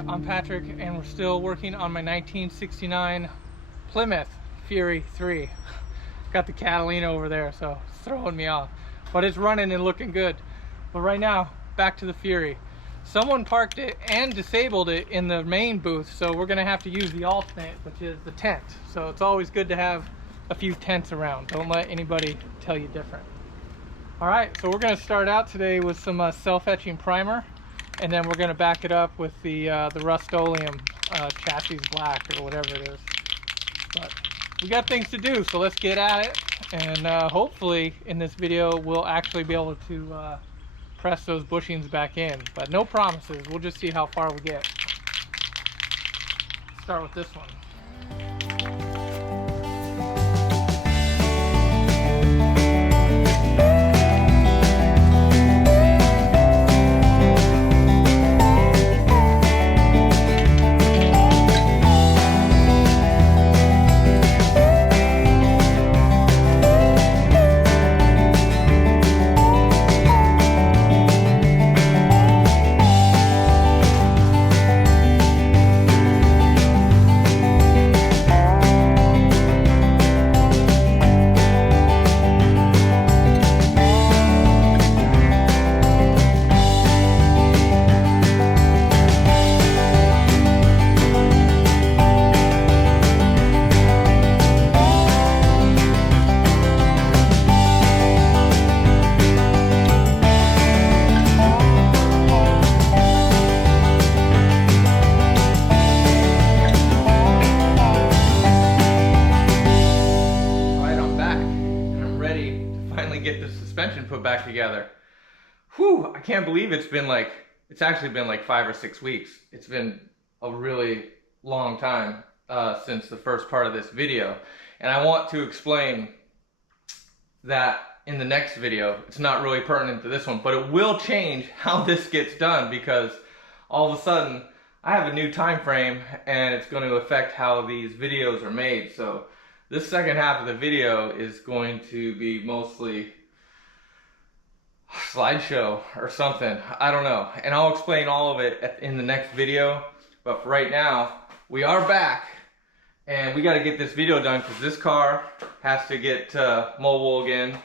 I'm Patrick, and we're still working on my 1969 Plymouth Fury III. Got the Catalina over there, so it's throwing me off. But it's running and looking good. But right now, back to the Fury. Someone parked it and disabled it in the main booth, so we're gonna have to use the alternate, which is the tent. So it's always good to have a few tents around. Don't let anybody tell you different. All right, so we're gonna start out today with some self-etching primer, and then we're gonna back it up with the Rust-Oleum chassis black or whatever it is. But we got things to do, so let's get at it. And hopefully in this video we'll actually be able to press those bushings back in, but no promises. We'll just see how far we get. Start with this one. Put back together. Whew, I can't believe it's actually been like 5 or 6 weeks. It's been a really long time since the first part of this video, and I want to explain that in the next video. It's not really pertinent to this one, but it will change how this gets done, because all of a sudden I have a new time frame and it's going to affect how these videos are made. So this second half of the video is going to be mostly slideshow or something, I don't know, and I'll explain all of it in the next video. But for right now, we are back and we got to get this video done, because this car has to get mobile again.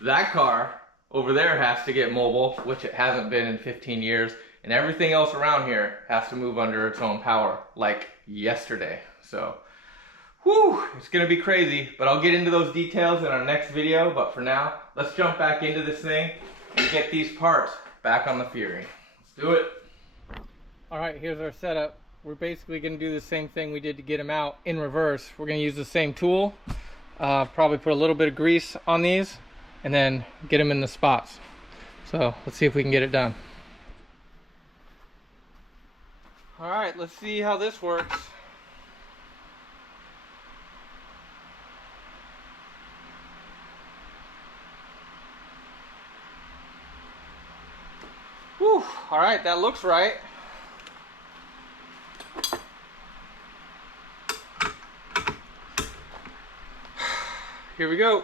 That car over there has to get mobile, which it hasn't been in 15 years, and everything else around here has to move under its own power, like yesterday. So whew, it's gonna be crazy, but I'll get into those details in our next video. But for now, let's jump back into this thing and get these parts back on the Fury. Let's do it. All right, here's our setup. We're basically gonna do the same thing we did to get them out in reverse. We're gonna use the same tool, probably put a little bit of grease on these, and then get them in the spots. So let's see if we can get it done. All right, let's see how this works. Whew, all right, that looks right. Here we go.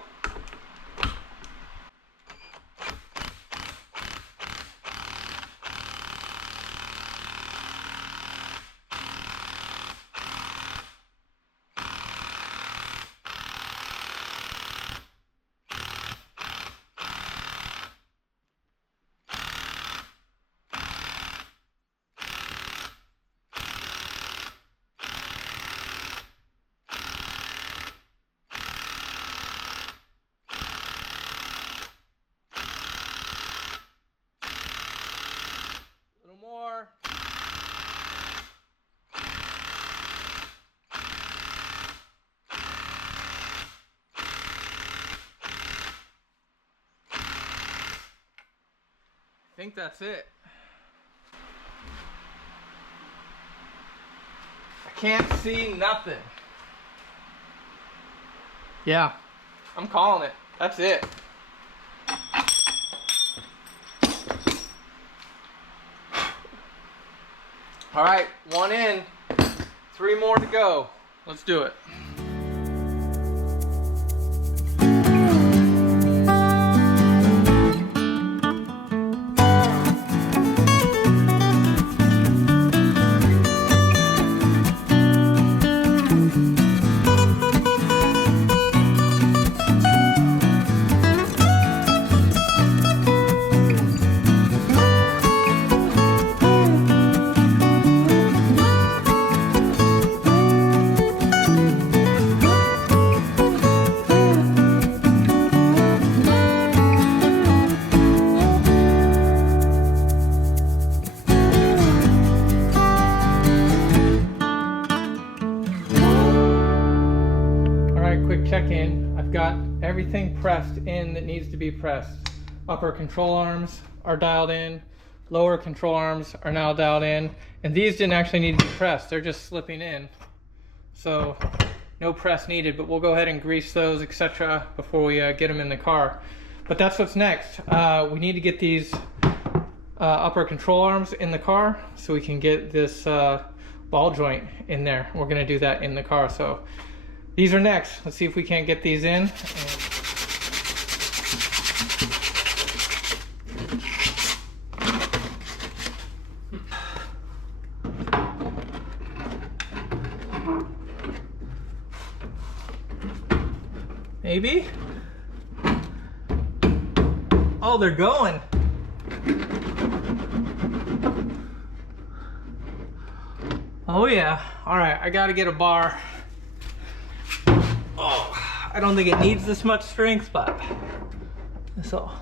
More. I think that's it. I can't see nothing. Yeah, I'm calling it. That's it. All right, one in, 3 more to go. Let's do it. Alright, quick check-in. I've got everything pressed in that needs to be pressed. Upper control arms are dialed in, lower control arms are now dialed in, and these didn't actually need to be pressed, they're just slipping in. So no press needed, but we'll go ahead and grease those, etc. before we get them in the car. But that's what's next. We need to get these upper control arms in the car so we can get this ball joint in there. We're gonna do that in the car. So these are next. Let's see if we can't get these in. Maybe? Oh, they're going. Oh yeah. All right, I gotta get a bar. Oh, I don't think it needs this much strength, but this'll.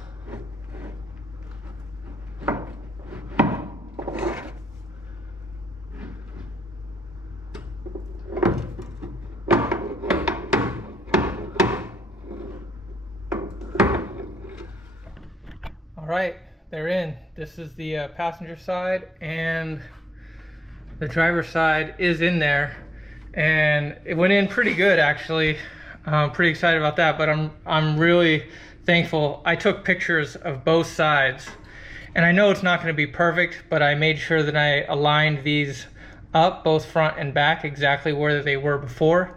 All right, they're in. This is the passenger side, and the driver's side is in there, and it went in pretty good actually. I'm pretty excited about that, but I'm really thankful. I took pictures of both sides, and I know it's not going to be perfect, but I made sure that I aligned these up, both front and back, exactly where they were before.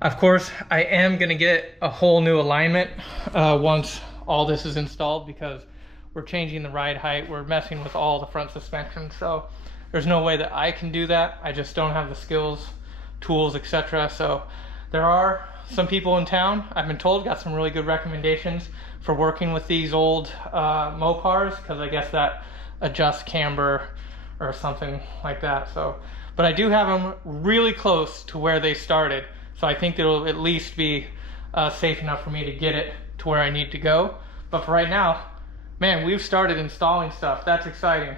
Of course, I am going to get a whole new alignment once all this is installed, because we're changing the ride height, we're messing with all the front suspension, so there's no way that I can do that. I just don't have the skills, tools, etc. So there are some people in town, I've been told, got some really good recommendations for working with these old Mopars, because I guess that adjusts camber or something like that. So, but I do have them really close to where they started, so I think it'll at least be safe enough for me to get it to where I need to go. But for right now, man, we've started installing stuff. That's exciting.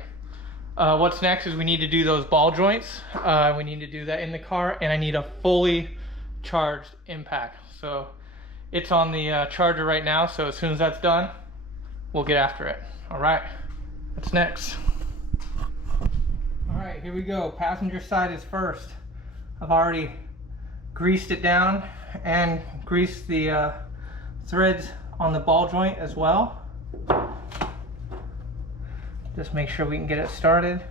What's next is we need to do those ball joints. We need to do that in the car, and I need a fully charged impact. So it's on the charger right now, so as soon as that's done, we'll get after it. All right, what's next? All right, here we go. Passenger side is first. I've already greased it down and greased the threads on the ball joint as well. Just make sure we can get it started.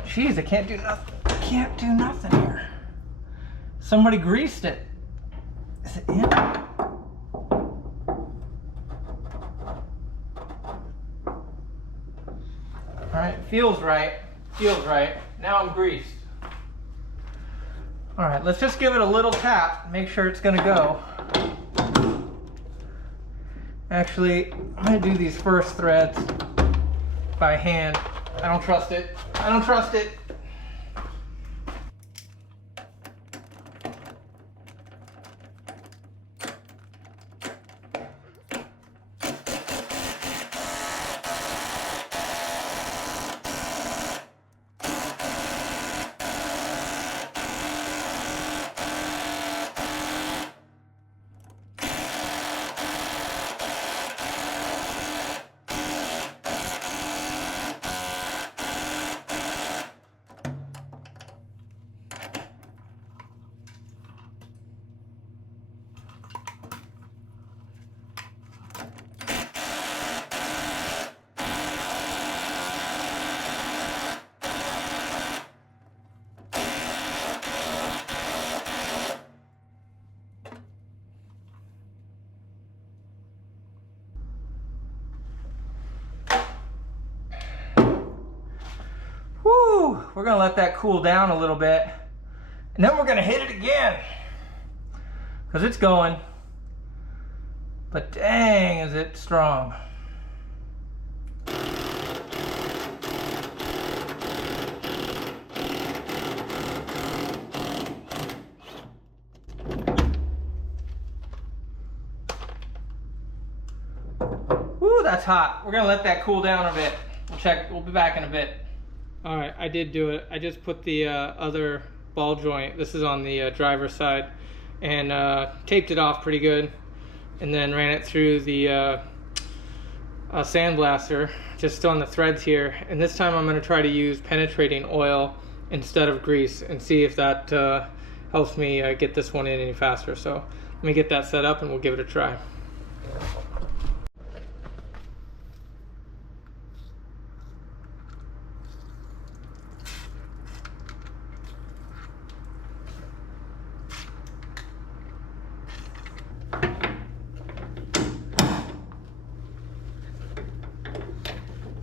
Jeez, I can't do nothing. I can't do nothing here. Somebody greased it. Is it in? All right, feels right. Feels right. Now I'm greased. All right, let's just give it a little tap. Make sure it's gonna go. Actually, I'm gonna do these first threads by hand. I don't trust it. I don't trust it. We're gonna let that cool down a little bit, and then we're gonna hit it again, because it's going, but dang is it strong. Woo, that's hot. We're gonna let that cool down a bit. We'll be back in a bit. All right, I did do it. I just put the other ball joint, this is on the driver's side, and taped it off pretty good, and then ran it through the sandblaster just on the threads here. And this time I'm going to try to use penetrating oil instead of grease and see if that helps me get this one in any faster. So let me get that set up and we'll give it a try.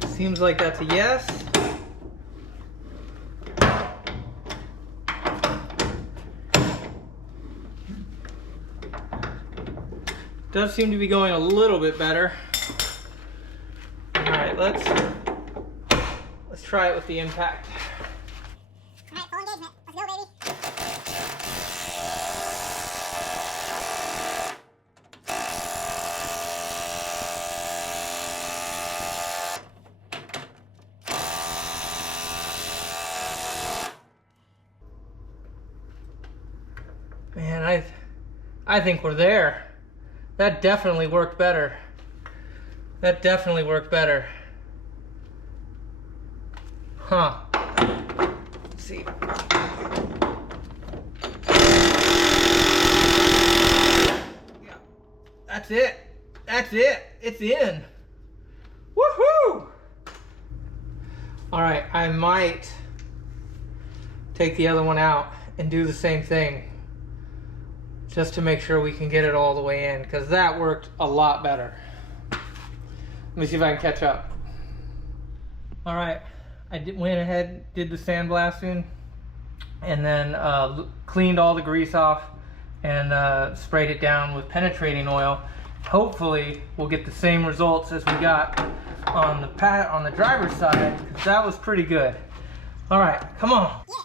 Seems like that's a yes. Does seem to be going a little bit better. All right, let's try it with the impact. All right, full engagement. Let's go, baby. Man, I think we're there. That definitely worked better. That definitely worked better. Huh. Let's see. Yeah. That's it. That's it. It's in. Woohoo! All right, I might take the other one out and do the same thing, just to make sure we can get it all the way in, because that worked a lot better. Let me see if I can catch up. All right, I went ahead, did the sandblasting, and then cleaned all the grease off and sprayed it down with penetrating oil. Hopefully we'll get the same results as we got on the driver's side, because that was pretty good. All right, come on. Yeah.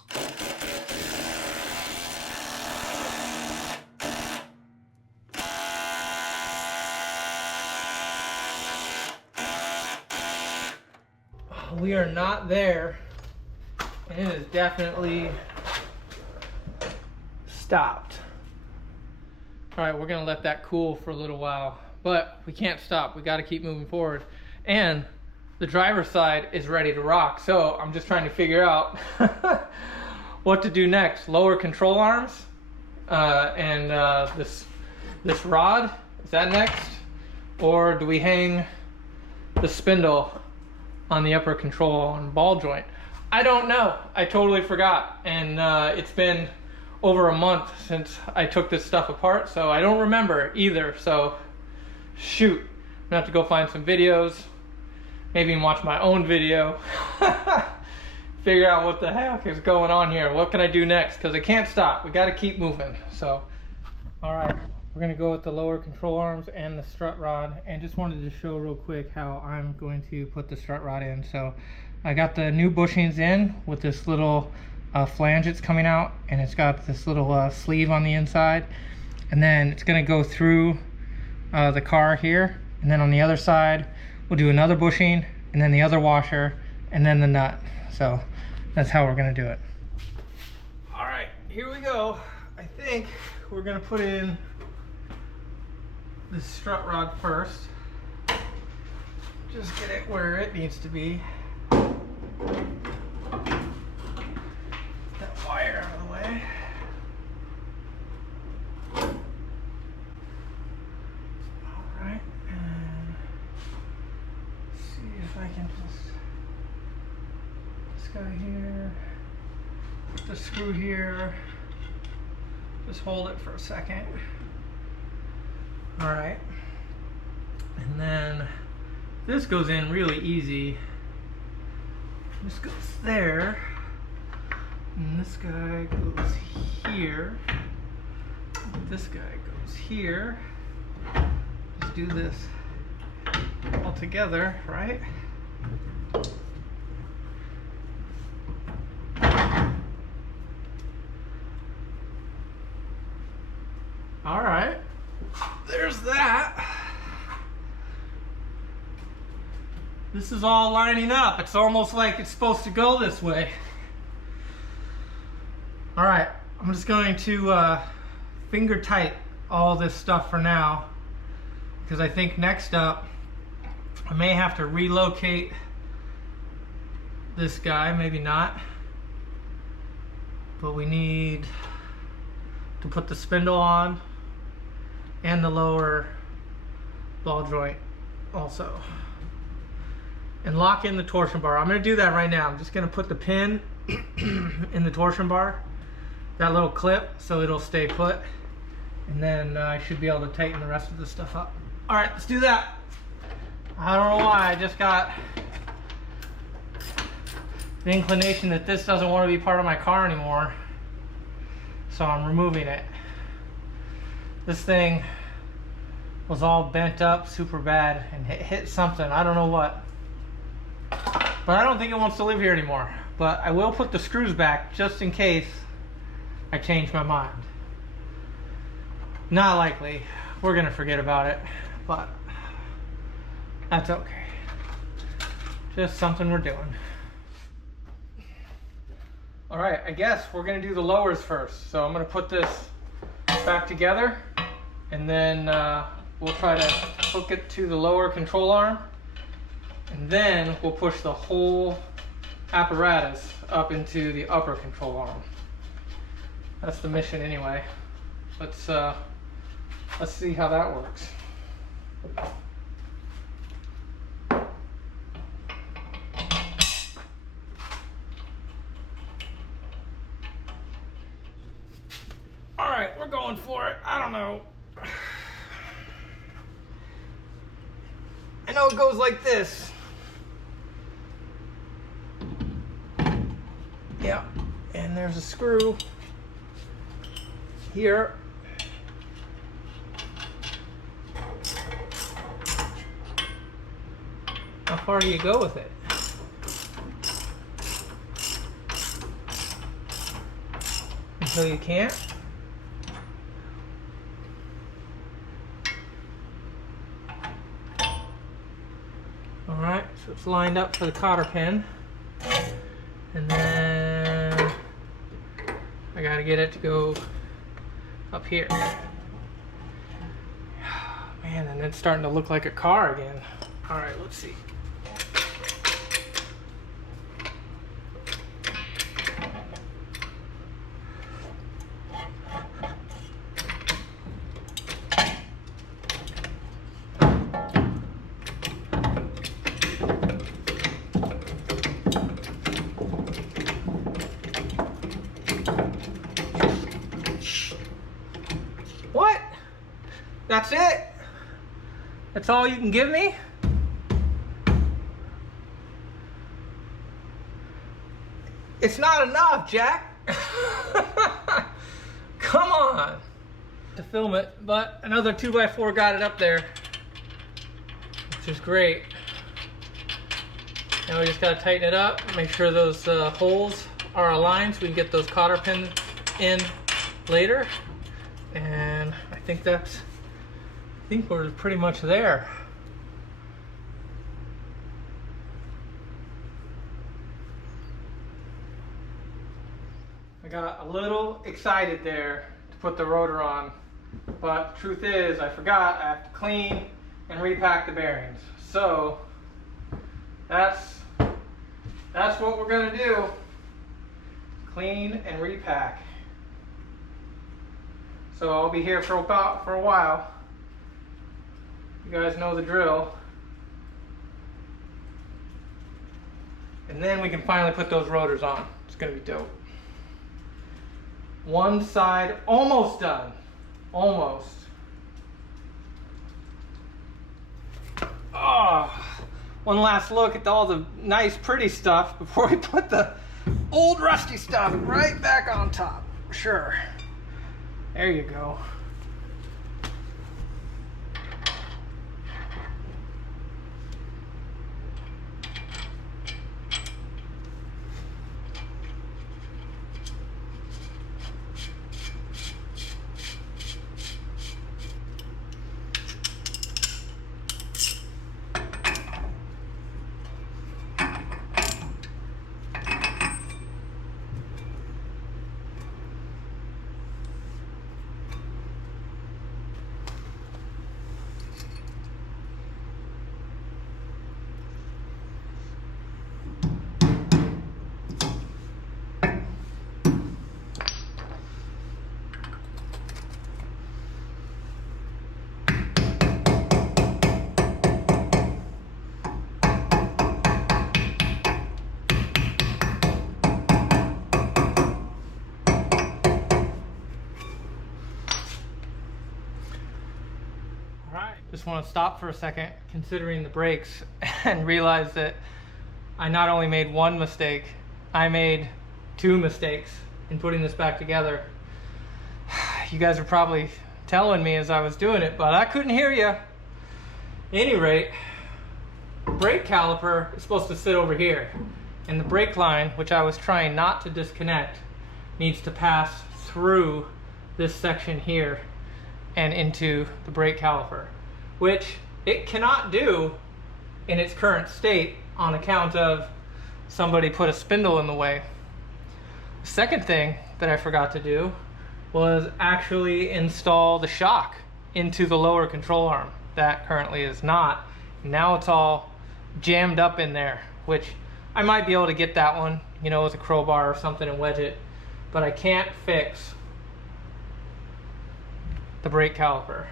We are not there, and it is definitely stopped. All right, we're gonna let that cool for a little while, but we can't stop. We got to keep moving forward, and the driver's side is ready to rock. So I'm just trying to figure out what to do next. Lower control arms and this rod, is that next, or do we hang the spindle on the upper control and ball joint? I don't know. I totally forgot, and it's been over a month since I took this stuff apart, so I don't remember either. So shoot, I'm gonna have to go find some videos, maybe even watch my own video, figure out what the heck is going on here. What can I do next? Because I can't stop. We got to keep moving. So all right, we're gonna go with the lower control arms and the strut rod, and just wanted to show real quick how I'm going to put the strut rod in. So I got the new bushings in with this little flange that's coming out, and it's got this little sleeve on the inside, and then it's gonna go through the car here, and then on the other side we'll do another bushing, and then the other washer, and then the nut. So that's how we're gonna do it. All right, here we go. I think we're gonna put in the strut rod first. Just get it where it needs to be. That wire out of the way. Alright, and see if I can just this guy here, put the screw here, just hold it for a second. All right, and then this goes in really easy. This goes there, and this guy goes here. This guy goes here. Just do this all together, right? All right, there's that. This is all lining up. It's almost like it's supposed to go this way. All right, I'm just going to finger tight all this stuff for now, because I think next up I may have to relocate this guy, maybe not, but we need to put the spindle on and the lower ball joint also, and lock in the torsion bar. I'm going to do that right now. I'm just going to put the pin in the torsion bar, that little clip, so it'll stay put, and then I should be able to tighten the rest of the stuff up. All right, let's do that. I don't know why, I just got the inclination that this doesn't want to be part of my car anymore, so I'm removing it. This thing was all bent up super bad and it hit something, I don't know what, but I don't think it wants to live here anymore. But I will put the screws back just in case I change my mind. Not likely, we're gonna forget about it, but that's okay. Just something we're doing. All right, I guess we're gonna do the lowers first. So I'm gonna put this back together, and then we'll try to hook it to the lower control arm, and then we'll push the whole apparatus up into the upper control arm. That's the mission anyway. Let's see how that works. All right, we're going for it. I don't know. I know it goes like this. Yeah, and there's a screw here. How far do you go with it? Until you can't? Alright, so it's lined up for the cotter pin. And then I gotta get it to go up here. Man, and it's starting to look like a car again. Alright, let's see. What? That's it? That's all you can give me? It's not enough, Jack. Come on. To film it, but another 2x4 got it up there, which is great. Now we just gotta tighten it up, make sure those holes are aligned so we can get those cotter pins in later. And I think we're pretty much there. I got a little excited there to put the rotor on, but the truth is I forgot I have to clean and repack the bearings. So that's what we're gonna do. Clean and repack. So I'll be here for a while. You guys know the drill. And then we can finally put those rotors on. It's gonna be dope. One side almost done. Almost. Oh, one last look at all the nice pretty stuff before we put the old rusty stuff right back on top. Sure. There you go. just want to stop for a second considering the brakes and realize that I not only made one mistake, I made two mistakes in putting this back together. You guys are probably telling me as I was doing it, but I couldn't hear you. At any rate, brake caliper is supposed to sit over here, and the brake line, which I was trying not to disconnect, needs to pass through this section here and into the brake caliper, which it cannot do in its current state on account of somebody put a spindle in the way. The second thing that I forgot to do was actually install the shock into the lower control arm. That currently is not. Now it's all jammed up in there, which I might be able to get that one, you know, with a crowbar or something and wedge it, but I can't fix the brake caliper.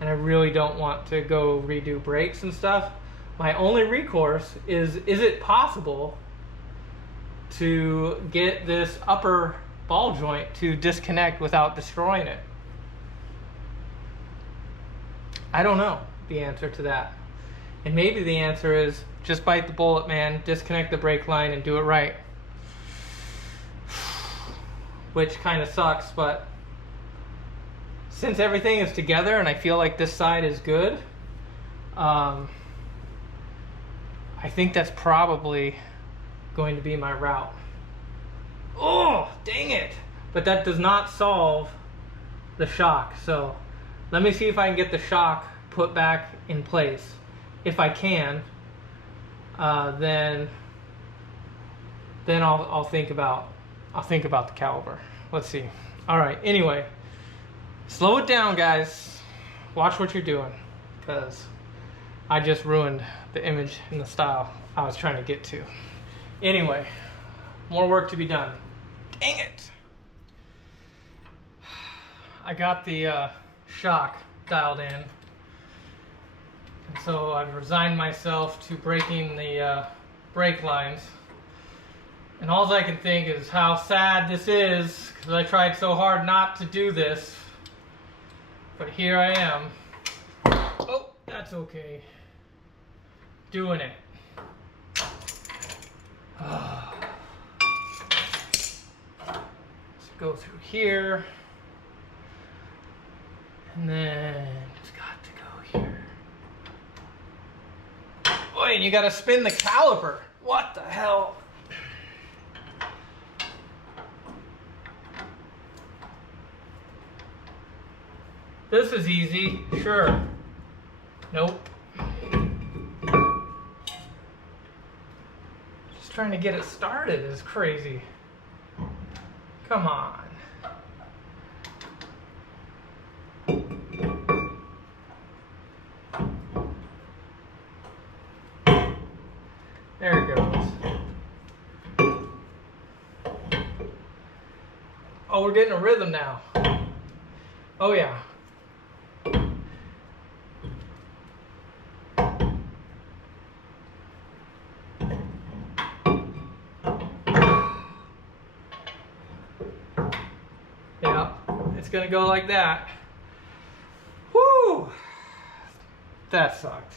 And I really don't want to go redo brakes and stuff. My only recourse is it possible to get this upper ball joint to disconnect without destroying it? I don't know the answer to that. And maybe the answer is just bite the bullet, man, disconnect the brake line and do it right. Which kind of sucks, but since everything is together and I feel like this side is good, I think that's probably going to be my route. Oh, dang it! But that does not solve the shock. So let me see if I can get the shock put back in place. If I can, then I'll think about the caliper. Let's see. All right. Anyway, slow it down, guys. Watch what you're doing, because I just ruined the image and the style I was trying to get to. Anyway, more work to be done. Dang it! I got the shock dialed in, and so I've resigned myself to breaking the brake lines. And all I can think is how sad this is, because I tried so hard not to do this, but here I am. Oh, that's okay. Doing it. Let's go through here, and then it's got to go here. Boy, and you got to spin the caliper. What the hell? This is easy, sure. Nope. Just trying to get it started is crazy. Come on. There it goes. Oh, we're getting a rhythm now. Oh yeah. It's gonna go like that. Whoo! That sucked.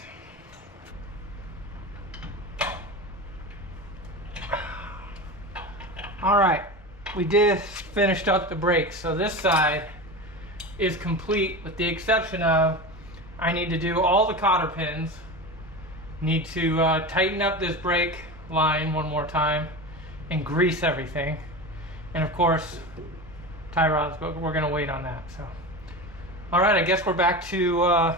All right, we just finished up the brakes. So this side is complete with the exception of I need to do all the cotter pins, need to tighten up this brake line one more time and grease everything. And of course, tie rods, but we're gonna wait on that. So, all right, I guess we're back to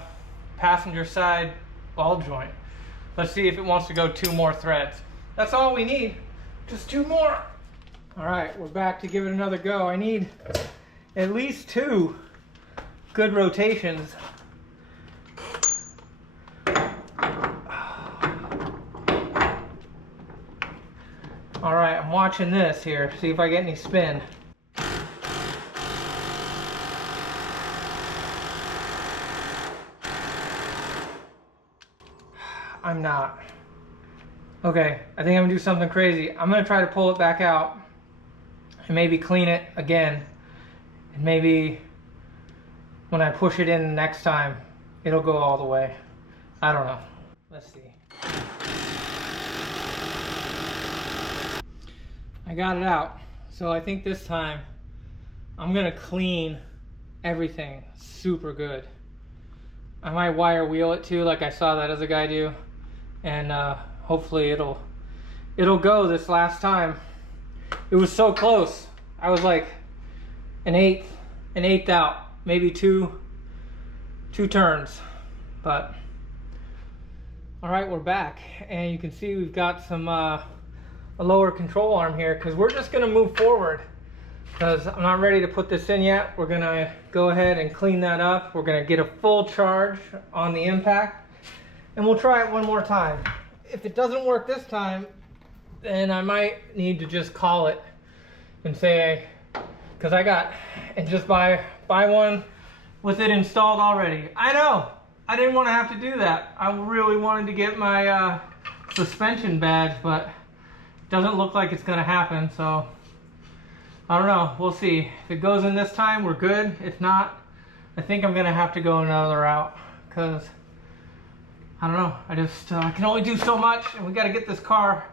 passenger side ball joint. Let's see if it wants to go 2 more threads. That's all we need, just 2 more. All right, we're back to give it another go. I need at least 2 good rotations. All right, I'm watching this here, see if I get any spin. I'm not. Okay, I think I'm gonna do something crazy. I'm gonna try to pull it back out and maybe clean it again. And maybe when I push it in next time, it'll go all the way. I don't know. Let's see. I got it out. So I think this time I'm gonna clean everything super good. I might wire wheel it too, like I saw that other guy do, and hopefully it'll go this last time. It was so close. I was like an eighth out, maybe two turns. But all right, we're back, and you can see we've got some a lower control arm here, because we're just gonna move forward, because I'm not ready to put this in yet. We're gonna go ahead and clean that up. We're gonna get a full charge on the impact, and we'll try it one more time. If it doesn't work this time, then I might need to just call it and say, because and just buy one with it installed already. I know, I didn't want to have to do that. I really wanted to get my suspension badge, but it doesn't look like it's gonna happen, so I don't know, we'll see. If it goes in this time, we're good. If not, I think I'm gonna have to go another route, because I don't know, I can only do so much, and we gotta get this car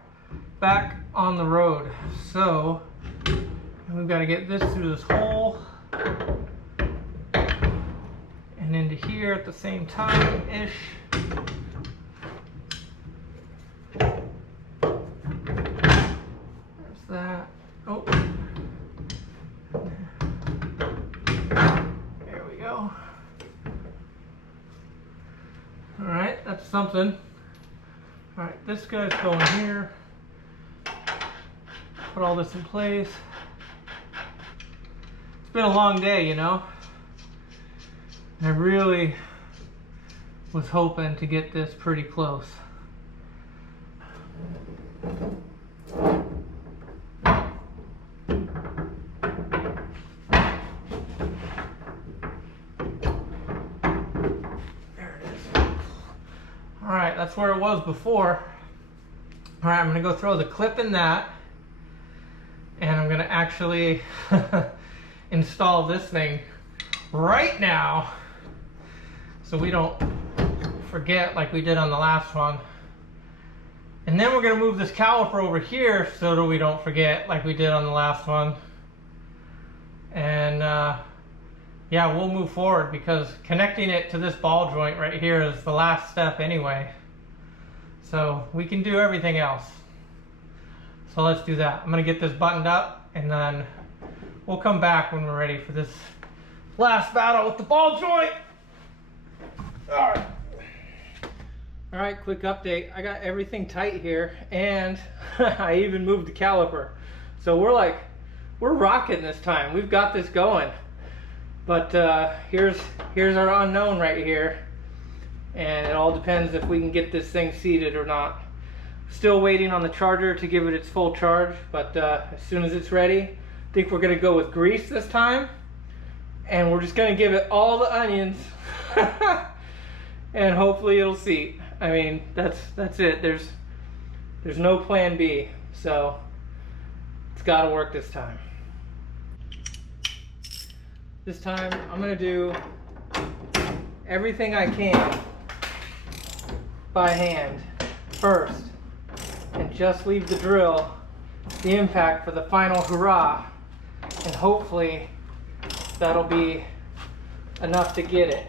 back on the road. So we've got to get this through this hole and into here at the same time-ish. There's that. Oh, there we go. All right, that's something. All right, this guy's going here. Put all this in place. It's been a long day, you know. I really was hoping to get this pretty close. There it is. All right, that's where it was before. All right, I'm gonna go throw the clip in that, and I'm gonna actually install this thing right now, so we don't forget like we did on the last one. And then we're gonna move this caliper over here so that we don't forget like we did on the last one. And yeah, we'll move forward, because connecting it to this ball joint right here is the last step anyway. So we can do everything else. So let's do that. I'm gonna get this buttoned up, and then we'll come back when we're ready for this last battle with the ball joint. All right, quick update. I got everything tight here, and I even moved the caliper. So we're rocking this time. We've got this going. But here's our unknown right here. And it all depends if we can get this thing seated or not. Still waiting on the charger to give it its full charge, but as soon as it's ready, I think we're gonna go with grease this time. And we're just gonna give it all the onions and hopefully it'll seat. I mean, that's it. There's no plan B, so it's gotta work this time. This time I'm gonna do everything I can by hand first, and just leave the drill, the impact, for the final hurrah, and hopefully that'll be enough to get it.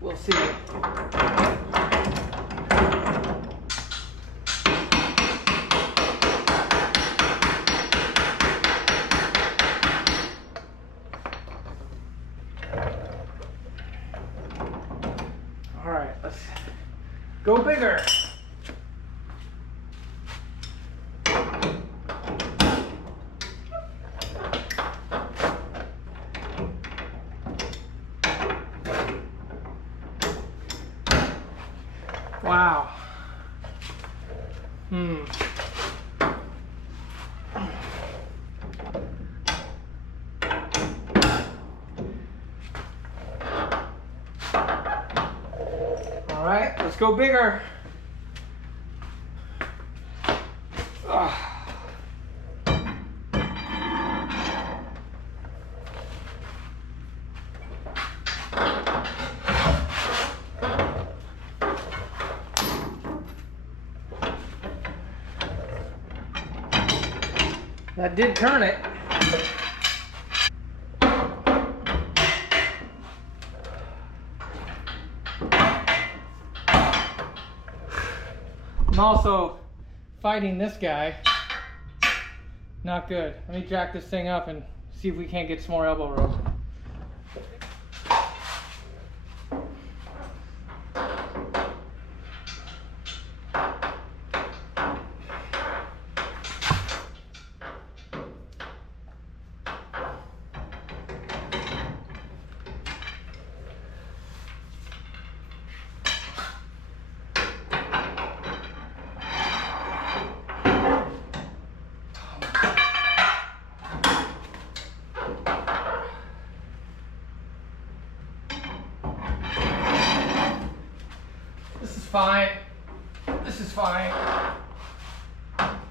We'll see. All right, let's go bigger. Wow. All right, let's go bigger. That did turn it. I'm also fighting this guy. Not good. Let me jack this thing up and see if we can't get some more elbow room. This is fine. This is fine.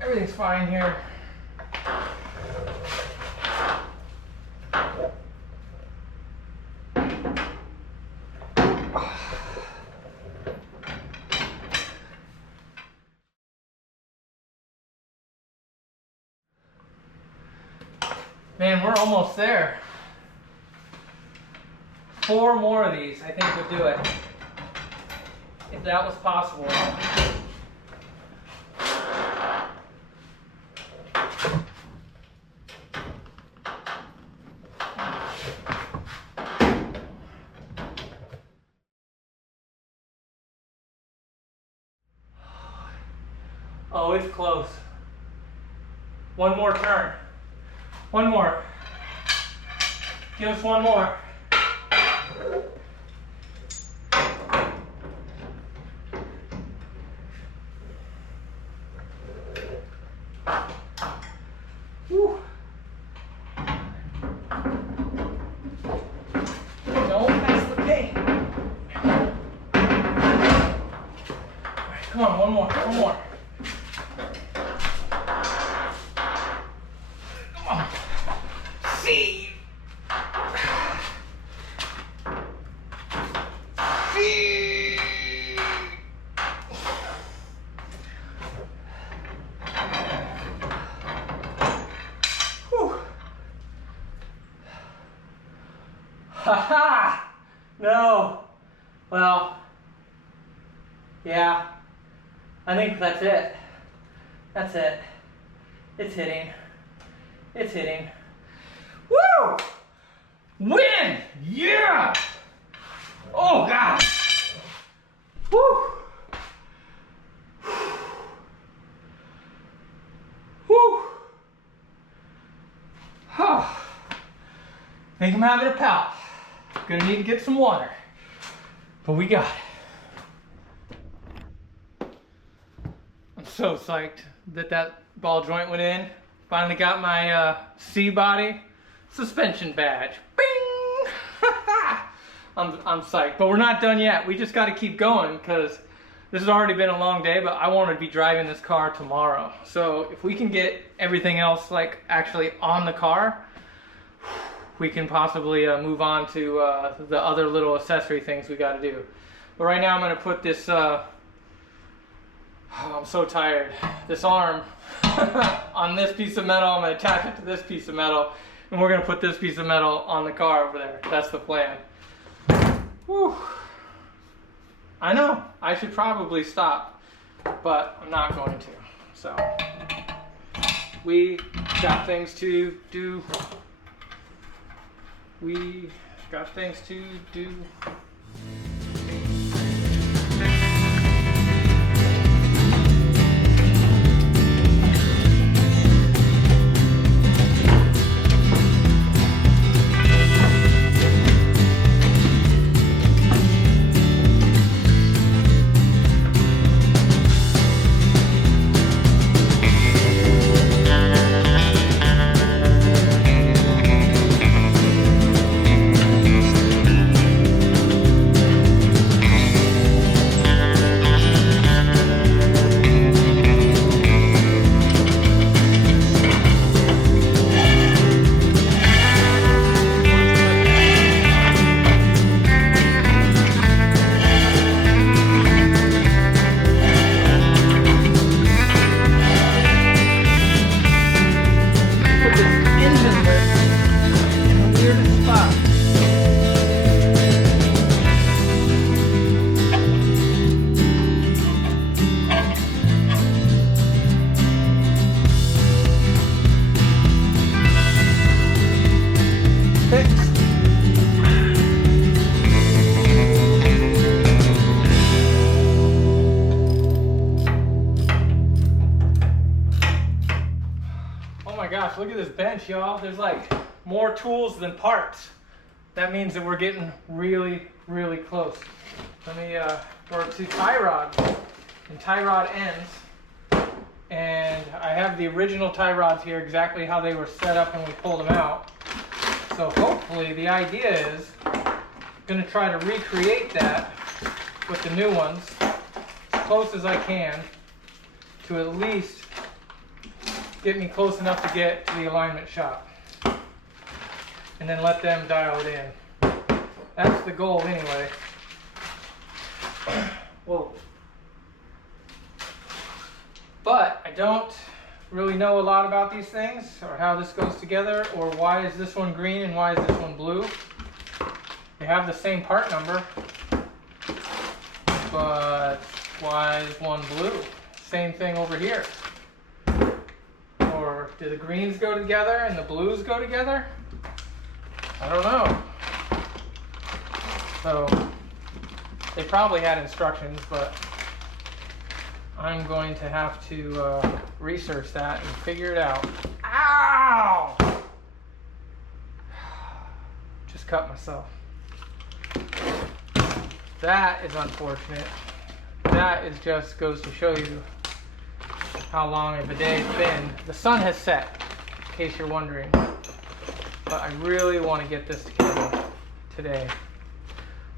Everything's fine here. Man, we're almost there. 4 more of these, I think, would do it. If that was possible. Oh, it's close. One more turn. One more. Give us one more. Whew. Don't mess the paint. All right, come on, one more, one more. Come on. See. See. Whew. Ha-ha! No. Well, yeah. I think that's it. That's it. It's hitting. It's hitting. Woo! Win! Yeah! Oh, God! Woo! Woo! Oh. Think I'm having a pout. Gonna need to get some water. But we got it. I'm so psyched that that ball joint went in. Finally got my C-body suspension badge. Bing! I'm psyched, but we're not done yet. We just got to keep going because this has already been a long day, but I want to be driving this car tomorrow. So if we can get everything else like actually on the car, we can possibly move on to the other little accessory things we got to do. But right now I'm going to put this, oh, I'm so tired, this arm on this piece of metal. I'm going to attach it to this piece of metal, and we're going to put this piece of metal on the car over there. That's the plan. Whew. I know, I should probably stop, but I'm not going to. So, we got things to do. We got things to do. Look at this bench, y'all. There's like more tools than parts. That means that we're getting really, really close. Let me work to tie rods and tie rod ends. And I have the original tie rods here, exactly how they were set up when we pulled them out. So hopefully the idea is I'm going to try to recreate that with the new ones as close as I can to at least get me close enough to get to the alignment shop. And then let them dial it in. That's the goal anyway. Whoa. But I don't really know a lot about these things or how this goes together or why is this one green and why is this one blue. They have the same part number, but why is one blue? Same thing over here. Or do the greens go together and the blues go together? I don't know. So they probably had instructions, but I'm going to have to research that and figure it out. Ow! Just cut myself. That is unfortunate. That is just goes to show you how long of a day it's been. The sun has set, in case you're wondering. But I really want to get this together today.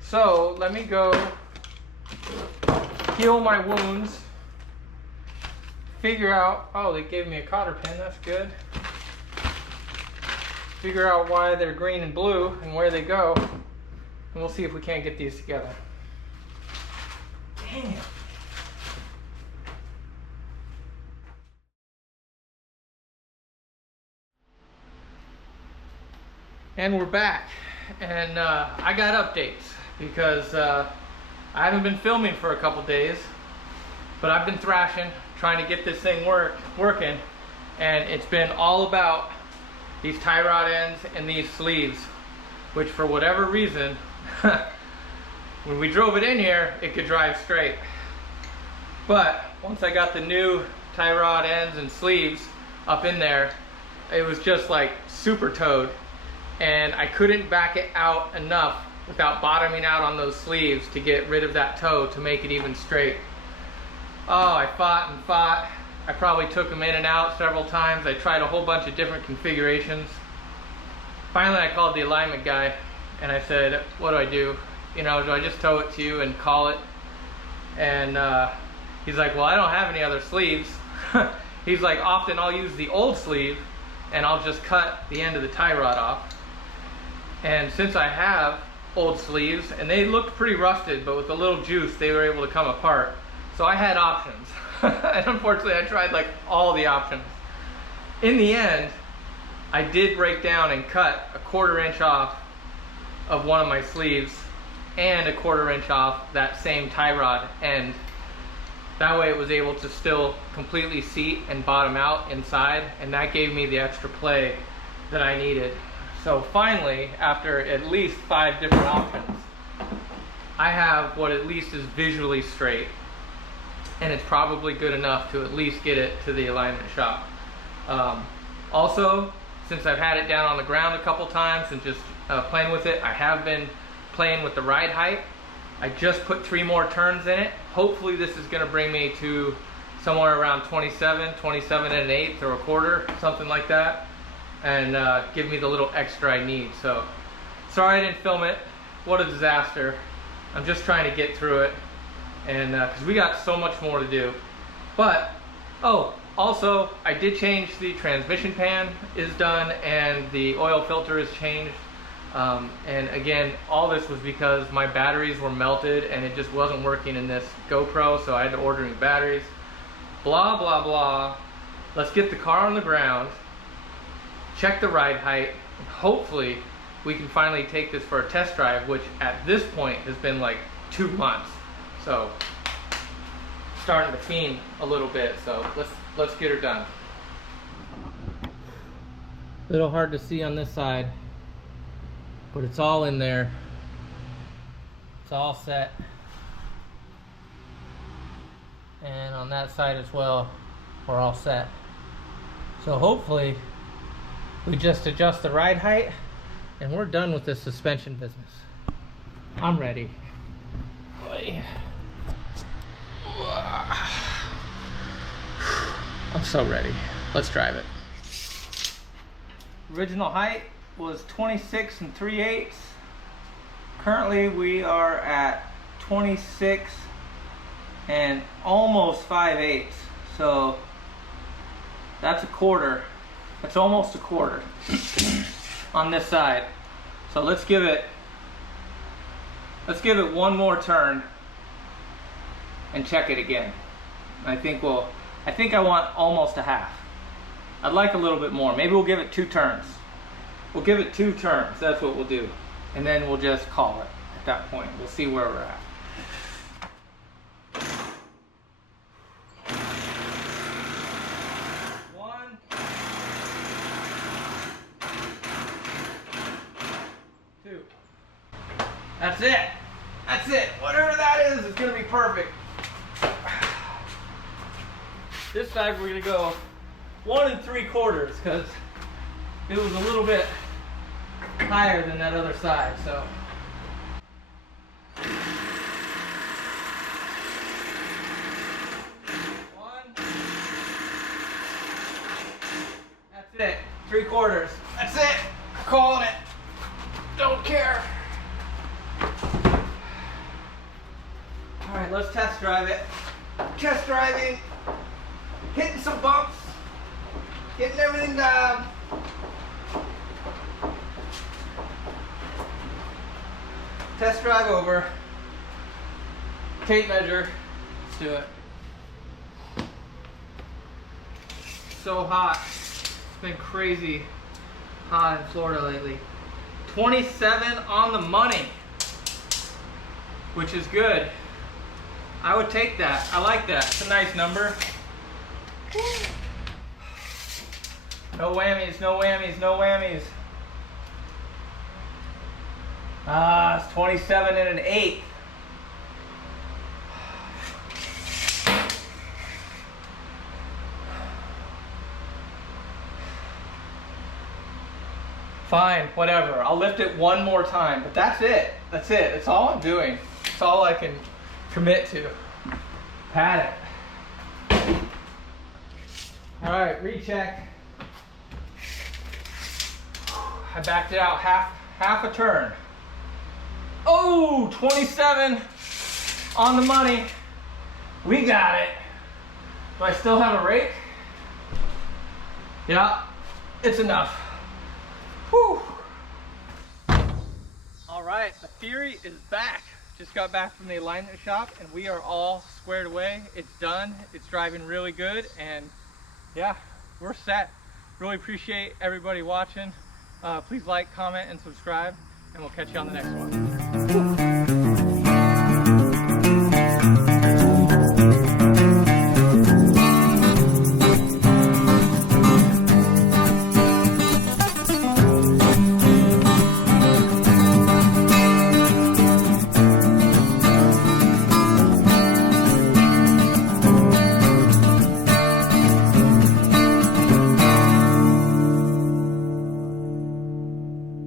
So let me go heal my wounds. Figure out, oh, they gave me a cotter pin, that's good. Figure out why they're green and blue and where they go. And we'll see if we can't get these together. Damn. And we're back. And I got updates because I haven't been filming for a couple days, but I've been thrashing, trying to get this thing working, and it's been all about these tie rod ends and these sleeves, which for whatever reason, when we drove it in here, it could drive straight. But once I got the new tie rod ends and sleeves up in there, it was just like super towed, and I couldn't back it out enough without bottoming out on those sleeves to get rid of that toe to make it even straight. Oh, I fought and fought. I probably took them in and out several times. I tried a whole bunch of different configurations. Finally, I called the alignment guy and I said, what do I do? You know, do I just tow it to you and call it? And he's like, well, I don't have any other sleeves. He's like, often I'll use the old sleeve and I'll just cut the end of the tie rod off. And since I have old sleeves, and they looked pretty rusted, but with a little juice, they were able to come apart. So I had options. And unfortunately, I tried like all the options. In the end, I did break down and cut a 1/4 inch off of one of my sleeves and a 1/4 inch off that same tie rod end. That way it was able to still completely seat and bottom out inside, and that gave me the extra play that I needed. So finally, after at least 5 different options, I have what at least is visually straight, and it's probably good enough to at least get it to the alignment shop. Also, since I've had it down on the ground a couple times and just playing with it, I have been playing with the ride height. I just put 3 more turns in it. Hopefully this is going to bring me to somewhere around 27 and 1/8 or 1/4, something like that, and give me the little extra I need. So sorry I didn't film it. What a disaster. I'm just trying to get through it, and because we got so much more to do. But oh, also I did change the transmission pan is done, and the oil filter is changed. And again, all this was because my batteries were melted and it just wasn't working in this GoPro, so I had to order new batteries. Blah blah blah. Let's get the car on the ground, check the ride height, and hopefully we can finally take this for a test drive, which at this point has been like 2 months. So starting to fiend a little bit, so let's get her done. A little hard to see on this side, but it's all in there. It's all set. And on that side as well, we're all set. So hopefully We just adjust the ride height and we're done with this suspension business. I'm ready. I'm so ready. Let's drive it. Original height was 26 3/8. Currently we are at 26 and almost 5/8. So that's a quarter. That's almost a quarter on this side. So let's give it one more turn and check it again. I think I want almost a half. I'd like a little bit more. Maybe we'll give it 2 turns. We'll give it 2 turns. That's what we'll do. And then we'll just call it at that point. We'll see where we're at. That's it. That's it. Whatever that is, it's gonna be perfect. This side we're gonna go 1 3/4 because it was a little bit higher than that other side. So. That's it. 3/4. That's it. Calling it. Don't care. All right, let's test drive it. Test driving, hitting some bumps, getting everything down. Test drive over. Tape measure. Let's do it. So hot. It's been crazy hot in Florida lately. 27 on the money, which is good. I would take that. I like that. It's a nice number. No whammies, no whammies, no whammies. It's 27 1/8. Fine, whatever. I'll lift it one more time, but that's it. That's it. That's all I'm doing. That's all I can commit to. Pat it. All right, recheck. I backed it out half a turn. Oh, 27 on the money. We got it. Do I still have a rake? Yeah, it's enough. Whew. All right, the Fury is back. Just got back from the alignment shop and we are all squared away. It's done. It's driving really good and yeah, we're set. Really appreciate everybody watching. Please like, comment, and subscribe and we'll catch you on the next one. Whew.